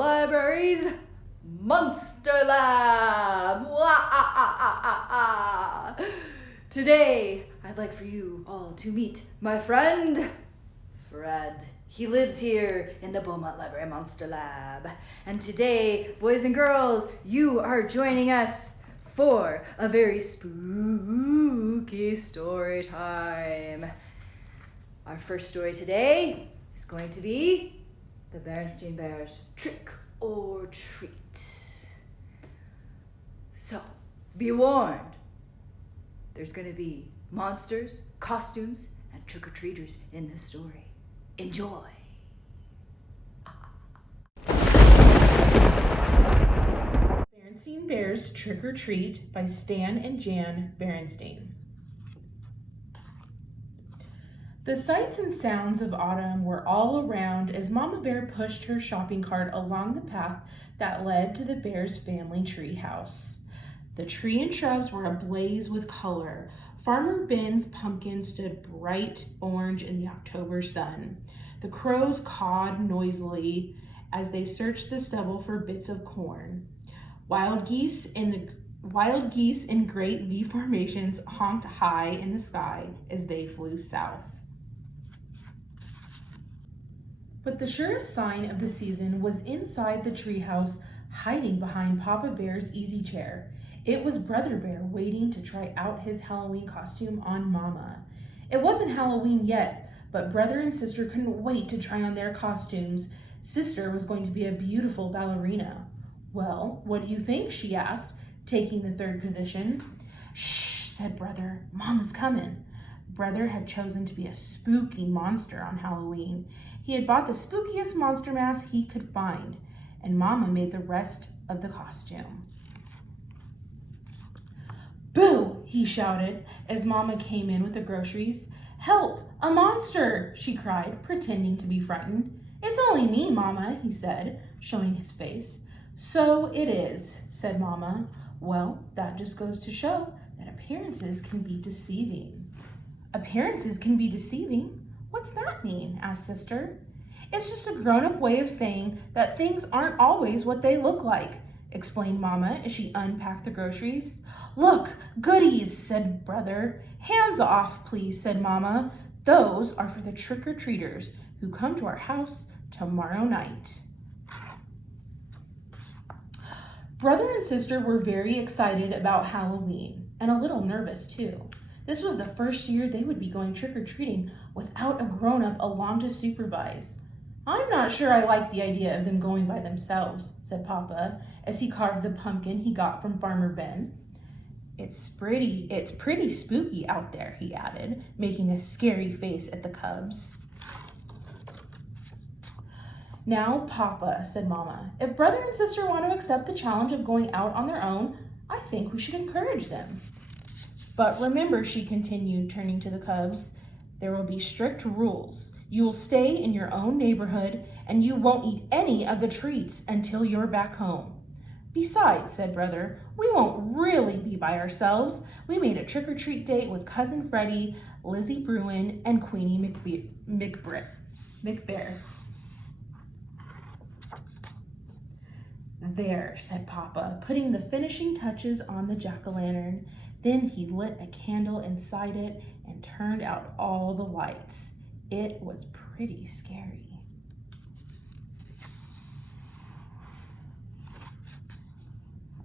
Library's Monster Lab. Today, I'd like for you all to meet my friend, Fred. He lives here in the Beaumont Library Monster Lab. And today, boys and girls, you are joining us for a very spooky story time. Our first story today is going to be the Berenstain Bears Trick or Treat. So, be warned. There's going to be monsters, costumes, and trick-or-treaters in this story. Enjoy. Berenstain Bears Trick or Treat by Stan and Jan Berenstain. The sights and sounds of autumn were all around as Mama Bear pushed her shopping cart along the path that led to the Bears family tree house. The tree and shrubs were ablaze with color. Farmer Ben's pumpkin stood bright orange in the October sun. The crows cawed noisily as they searched the stubble for bits of corn. Wild geese in great V formations honked high in the sky as they flew south. But the surest sign of the season was inside the treehouse, hiding behind Papa Bear's easy chair. It was Brother Bear waiting to try out his Halloween costume on Mama. It wasn't Halloween yet, but brother and sister couldn't wait to try on their costumes. Sister was going to be a beautiful ballerina. Well, what do you think? She asked, taking the third position. Shh, said Brother. Mama's coming. Brother had chosen to be a spooky monster on Halloween. He had bought the spookiest monster mask he could find, and Mama made the rest of the costume. Boo! He shouted as Mama came in with the groceries. Help! A monster! She cried, pretending to be frightened. It's only me, Mama, he said, showing his face. So it is, said Mama. Well, that just goes to show that appearances can be deceiving. Appearances can be deceiving? What's that mean? Asked Sister. It's just a grown-up way of saying that things aren't always what they look like, explained Mama as she unpacked the groceries. Look, goodies, said Brother. Hands off, please, said Mama. Those are for the trick-or-treaters who come to our house tomorrow night. Brother and Sister were very excited about Halloween, and a little nervous too. This was the first year they would be going trick-or-treating without a grown-up along to supervise. I'm not sure I like the idea of them going by themselves, said Papa, as he carved the pumpkin he got from Farmer Ben. It's pretty spooky out there, he added, making a scary face at the cubs. Now, Papa, said Mama, if Brother and Sister want to accept the challenge of going out on their own, I think we should encourage them. But remember, she continued, turning to the cubs, there will be strict rules. You will stay in your own neighborhood, and you won't eat any of the treats until you're back home. Besides, said Brother, we won't really be by ourselves. We made a trick-or-treat date with Cousin Freddie, Lizzie Bruin, and Queenie McBear. There, said Papa, putting the finishing touches on the jack-o'-lantern. Then he lit a candle inside it and turned out all the lights. It was pretty scary.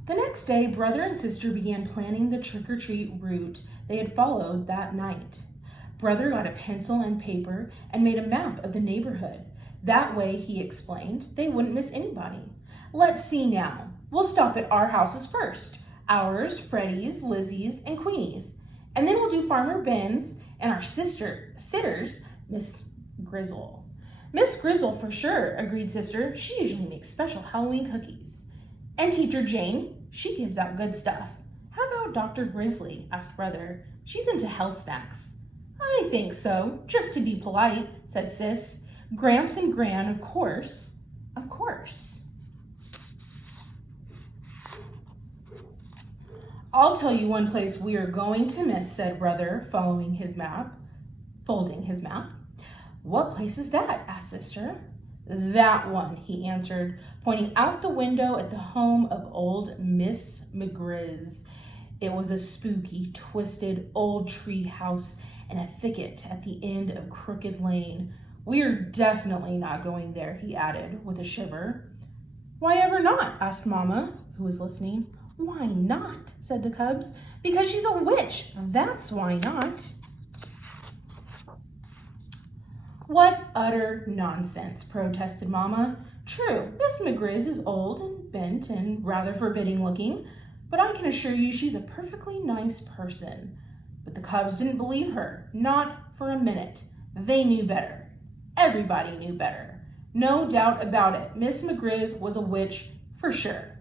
The next day, Brother and Sister began planning the trick-or-treat route they had followed that night. Brother got a pencil and paper and made a map of the neighborhood. That way, he explained, they wouldn't miss anybody. Let's see now. We'll stop at our houses first. Ours, Freddie's, Lizzie's, and Queenie's. And then we'll do Farmer Ben's and our sitters, Miss Grizzle. Miss Grizzle for sure, agreed Sister. She usually makes special Halloween cookies. And Teacher Jane, she gives out good stuff. How about Dr. Grizzly? Asked Brother. She's into health snacks. I think so, just to be polite, said Sis. Gramps and Gran, of course. Of course. I'll tell you one place we are going to miss, said Brother, folding his map. What place is that? Asked Sister. That one, he answered, pointing out the window at the home of old Miss McGrizz. It was a spooky, twisted old tree house in a thicket at the end of Crooked Lane. We're definitely not going there, he added with a shiver. Why ever not? Asked Mama, who was listening. Why not? Said the cubs. Because she's a witch. That's why not. What utter nonsense, protested Mama. True, Miss McGrizz is old and bent and rather forbidding looking, but I can assure you she's a perfectly nice person. But the cubs didn't believe her, not for a minute. They knew better. Everybody knew better. No doubt about it, Miss McGrizz was a witch for sure.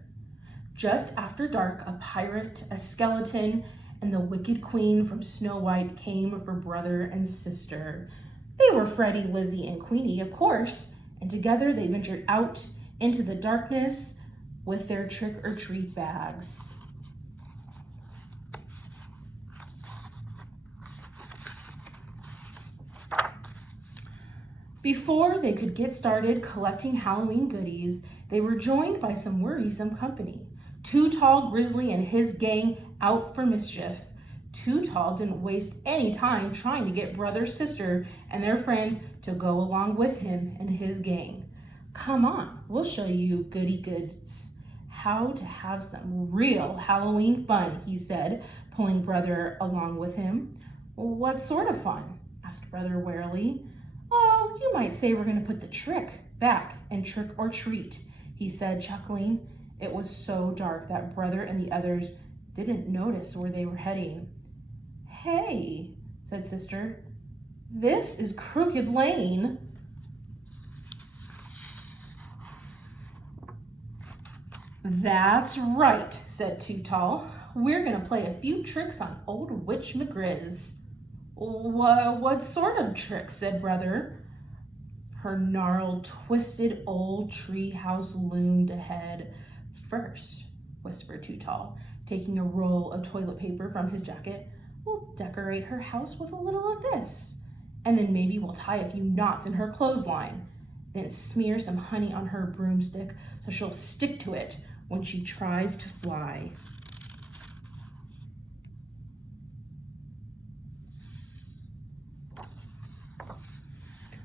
Just after dark, a pirate, a skeleton, and the wicked queen from Snow White came for brother and sister. They were Freddie, Lizzie, and Queenie, of course, and together they ventured out into the darkness with their trick-or-treat bags. Before they could get started collecting Halloween goodies, they were joined by some worrisome company. Too Tall Grizzly and his gang out for mischief. Too Tall didn't waste any time trying to get brother, sister, and their friends to go along with him and his gang. Come on, we'll show you goody goods how to have some real Halloween fun, he said, pulling brother along with him. What sort of fun? Asked brother warily. Oh, you might say we're going to put the trick back and trick or treat, he said, chuckling. It was so dark that brother and the others didn't notice where they were heading. Hey, said sister, this is Crooked Lane. That's right, said Too Tall. We're going to play a few tricks on old Witch McGrizz. What sort of tricks, said brother. Her gnarled, twisted old tree house loomed ahead. First, whispered Too Tall, taking a roll of toilet paper from his jacket, we'll decorate her house with a little of this. And then maybe we'll tie a few knots in her clothesline. Then smear some honey on her broomstick so she'll stick to it when she tries to fly.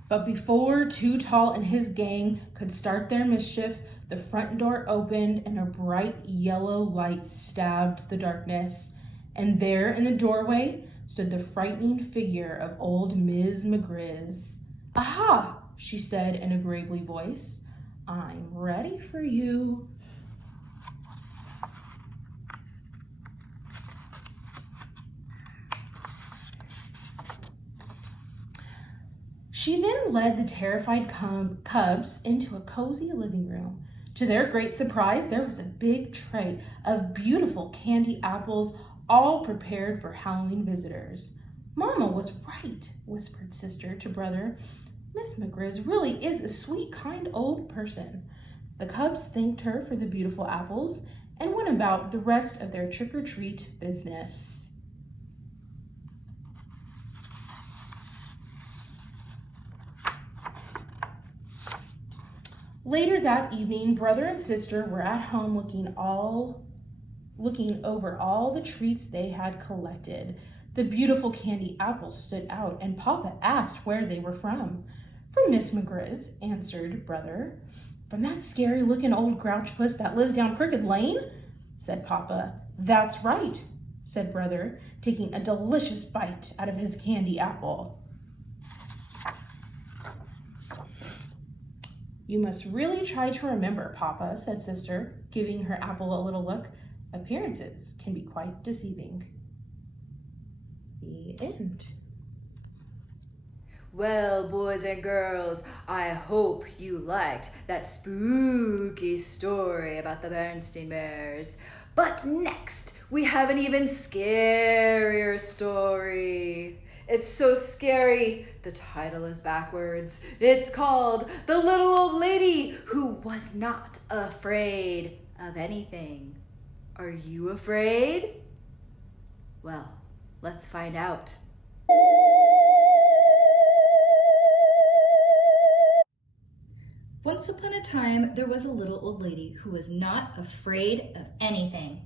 But before Too Tall and his gang could start their mischief, the front door opened and a bright yellow light stabbed the darkness. And there in the doorway stood the frightening figure of old Ms. McGrizz. Aha, she said in a gravely voice. I'm ready for you. She then led the terrified cubs into a cozy living room. To their great surprise, there was a big tray of beautiful candy apples, all prepared for Halloween visitors. Mama was right, whispered sister to brother. Miss McGrizz really is a sweet, kind old person. The cubs thanked her for the beautiful apples and went about the rest of their trick-or-treat business. Later that evening, brother and sister were at home looking over all the treats they had collected. The beautiful candy apples stood out, and Papa asked where they were from. From Miss McGrizz, answered brother. From that scary-looking old grouch puss that lives down Crooked Lane? Said Papa. That's right, said brother, taking a delicious bite out of his candy apple. You must really try to remember, Papa, said sister, giving her apple a little look. Appearances can be quite deceiving. The end. Well, boys and girls, I hope you liked that spooky story about the Bernstein Bears. But next, we have an even scarier story. It's so scary, the title is backwards. It's called The Little Old Lady Who Was Not Afraid of Anything. Are you afraid? Well, let's find out. Once upon a time, there was a little old lady who was not afraid of anything.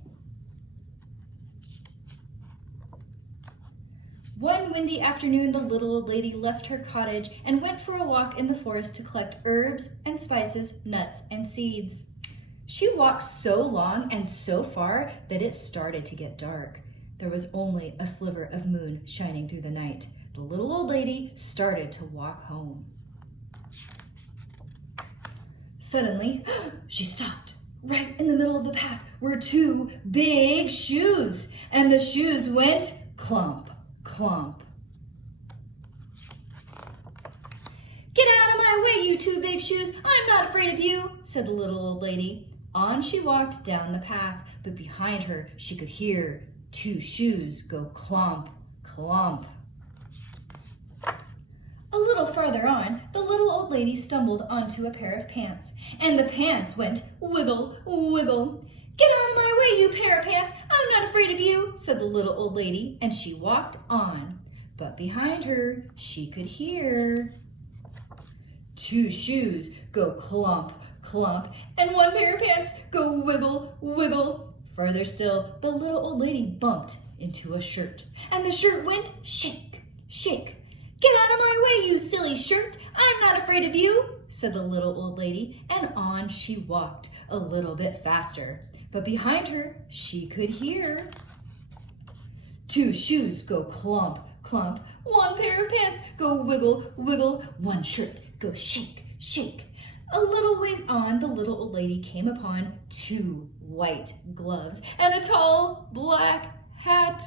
One windy afternoon, the little old lady left her cottage and went for a walk in the forest to collect herbs and spices, nuts and seeds. She walked so long and so far that it started to get dark. There was only a sliver of moon shining through the night. The little old lady started to walk home. Suddenly, she stopped. Right in the middle of the path were two big shoes, and the shoes went clomp, clomp. "Get out of my way, you two big shoes. I'm not afraid of you," said the little old lady. On she walked down the path, but behind her she could hear two shoes go clomp, clomp. A little farther on, the little old lady stumbled onto a pair of pants, and the pants went wiggle, wiggle. "Get out of my way, you pair of pants. I'm not afraid of you," said the little old lady, and she walked on. But behind her, she could hear two shoes go clomp, clomp, and one pair of pants go wiggle, wiggle. Further still, the little old lady bumped into a shirt, and the shirt went shake, shake. "Get out of my way, you silly shirt. I'm not afraid of you," said the little old lady, and on she walked a little bit faster. But behind her, she could hear two shoes go clomp, clomp, one pair of pants go wiggle, wiggle, one shirt go shake, shake. A little ways on, the little old lady came upon two white gloves and a tall black hat.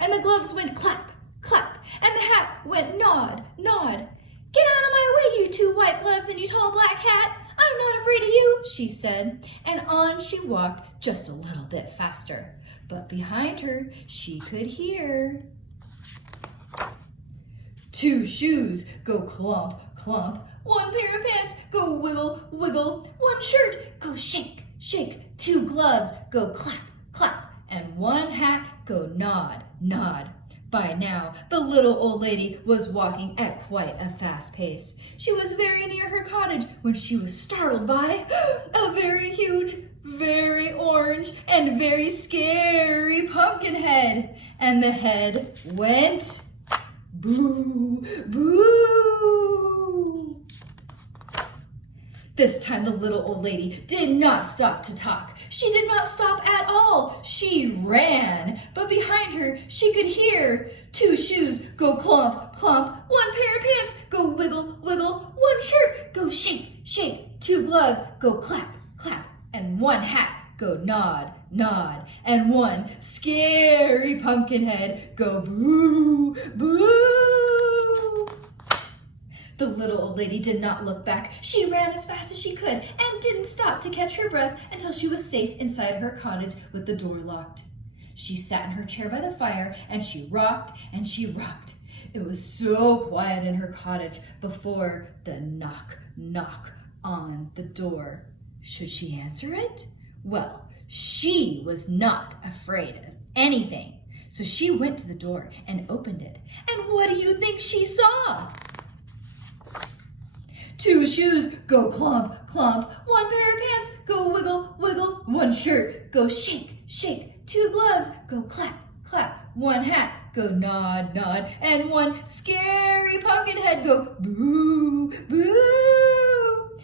And the gloves went clap, clap, and the hat went nod, nod. "Get out of my way, you two white gloves and you tall black hat. I'm not afraid of you," she said. And on she walked just a little bit faster. But behind her, she could hear two shoes go clomp, clomp, one pair of pants go wiggle, wiggle, one shirt go shake, shake, two gloves go clap, clap, and one hat go nod, nod. By now, the little old lady was walking at quite a fast pace. She was very near her cottage when she was startled by a very huge, very orange, and very scary pumpkin head. And the head went boo, boo. This time the little old lady did not stop to talk. She did not stop at all. She ran, but behind her she could hear two shoes go clomp, clomp, one pair of pants go wiggle, wiggle, one shirt go shake, shake, two gloves go clap, clap, and one hat go nod, nod, and one scary pumpkin head go boo, boo. The little old lady did not look back. She ran as fast as she could and didn't stop to catch her breath until she was safe inside her cottage with the door locked. She sat in her chair by the fire and she rocked and she rocked. It was so quiet in her cottage before the knock, knock on the door. Should she answer it? Well, she was not afraid of anything. So she went to the door and opened it. And what do you think she saw? Two shoes go clomp, clomp, one pair of pants go wiggle, wiggle, one shirt go shake, shake, two gloves go clap, clap, one hat go nod, nod, and one scary pumpkin head go boo, boo.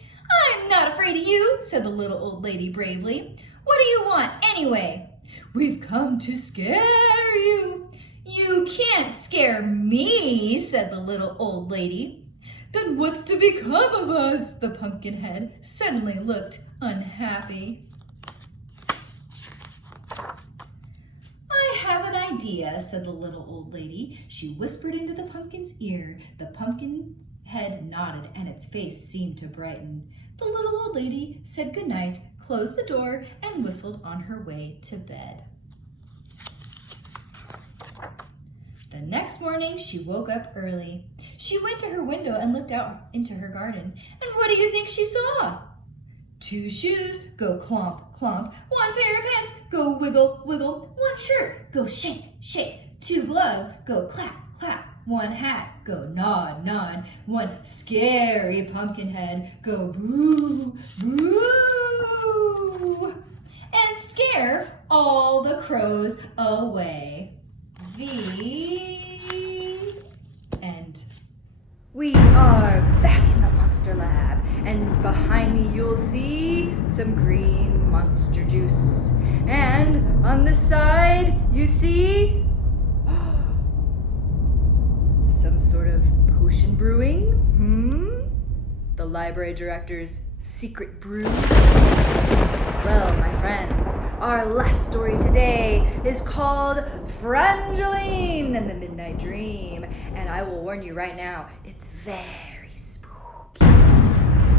I'm not afraid of you, said the little old lady bravely. What do you want anyway? We've come to scare you. You can't scare me, said the little old lady. Then what's to become of us? The pumpkin head suddenly looked unhappy. I have an idea, said the little old lady. She whispered into the pumpkin's ear. The pumpkin's head nodded and its face seemed to brighten. The little old lady said goodnight, closed the door, and whistled on her way to bed. The next morning, she woke up early. She went to her window and looked out into her garden. And what do you think she saw? Two shoes go clomp, clomp. One pair of pants go wiggle, wiggle. One shirt go shake, shake. Two gloves go clap, clap. One hat, go nod, nod. One scary pumpkin head, go boo, boo. And scare all the crows away. The end. We are back in the monster lab, and behind me you'll see some green monster juice. And on the side, you see some sort of potion brewing. The library director's secret brew. Well, my friends, our last story today is called Frangeline and the Midnight Dream. And I will warn you right now, it's very spooky.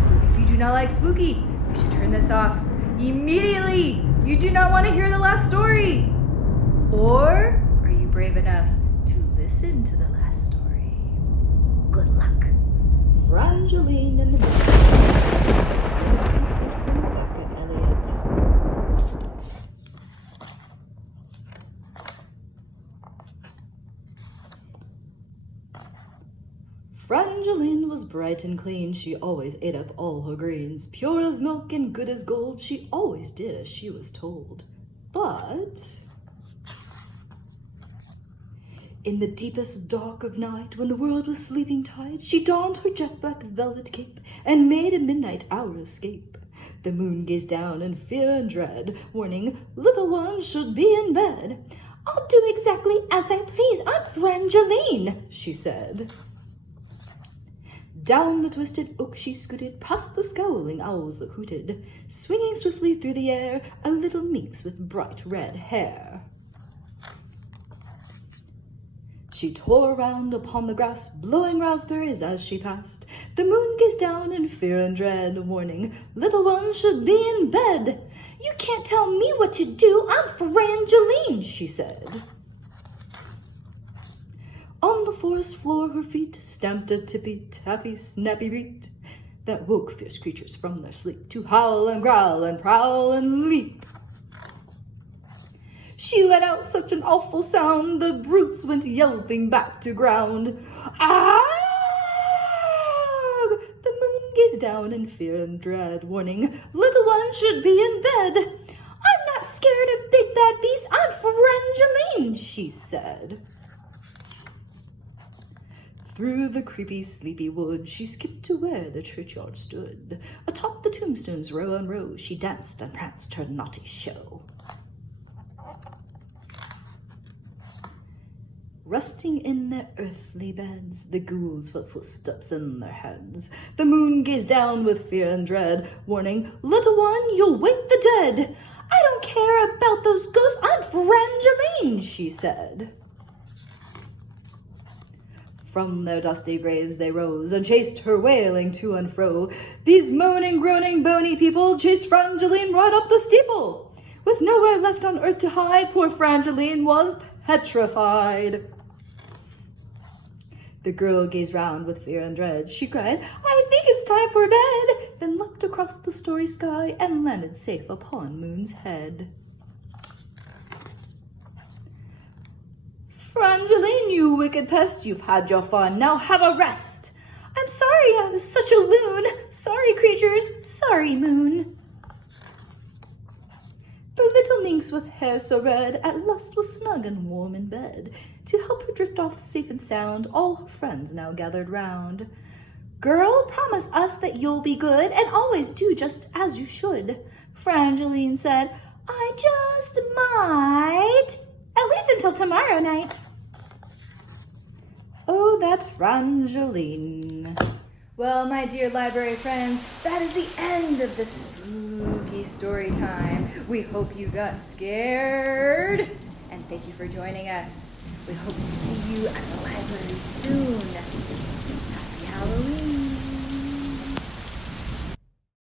So if you do not like spooky, you should turn this off immediately. You do not want to hear the last story. Or are you brave enough to listen to the last story? Good luck. Frangeline and the Midnight Dream. Let's see Wilson, Becca, Elliot. Frangeline was bright and clean. She always ate up all her greens. Pure as milk and good as gold. She always did as she was told. But in the deepest dark of night, when the world was sleeping tight, she donned her jet black velvet cape and made a midnight hour escape. The moon gazed down in fear and dread, warning, little one should be in bed. I'll do exactly as I please. I'm Frangeline, she said. Down the twisted oak she scooted, past the scowling owls that hooted, swinging swiftly through the air, a little minx with bright red hair. She tore around upon the grass, blowing raspberries as she passed. The moon gazed down in fear and dread, warning, little one should be in bed. You can't tell me what to do, I'm Frangeline, she said. On the forest floor her feet stamped a tippy-tappy snappy beat that woke fierce creatures from their sleep to howl and growl and prowl and leap. She let out such an awful sound, the brutes went yelping back to ground. Ah! The moon gazed down in fear and dread, warning, little one should be in bed. I'm not scared of big bad beasts, I'm Frangeline, she said. Through the creepy, sleepy wood, she skipped to where the churchyard stood. Atop the tombstones, row on row, she danced and pranced her naughty show. Resting in their earthly beds, the ghouls felt footsteps in their heads. The moon gazed down with fear and dread, warning, little one, you'll wake the dead. I don't care about those ghosts, I'm Frangeline, she said. From their dusty graves they rose and chased her wailing to and fro. These moaning, groaning, bony people chased Frangeline right up the steeple. With nowhere left on earth to hide, poor Frangeline was petrified. The girl gazed round with fear and dread. She cried, I think it's time for bed, then looked across the starry sky and landed safe upon Moon's head. Frangeline, you wicked pest, you've had your fun, now have a rest. I'm sorry I was such a loon. Sorry, creatures, sorry, Moon. The little minx with hair so red at last was snug and warm in bed. To help her drift off safe and sound, all her friends now gathered round. Girl, promise us that you'll be good and always do just as you should. Frangeline said, I just might, at least until tomorrow night. Oh, that Frangeline. Well, my dear library friends, that is the end of the spooky story time. We hope you got scared, and thank you for joining us. We hope to see you at the library soon. Happy Halloween.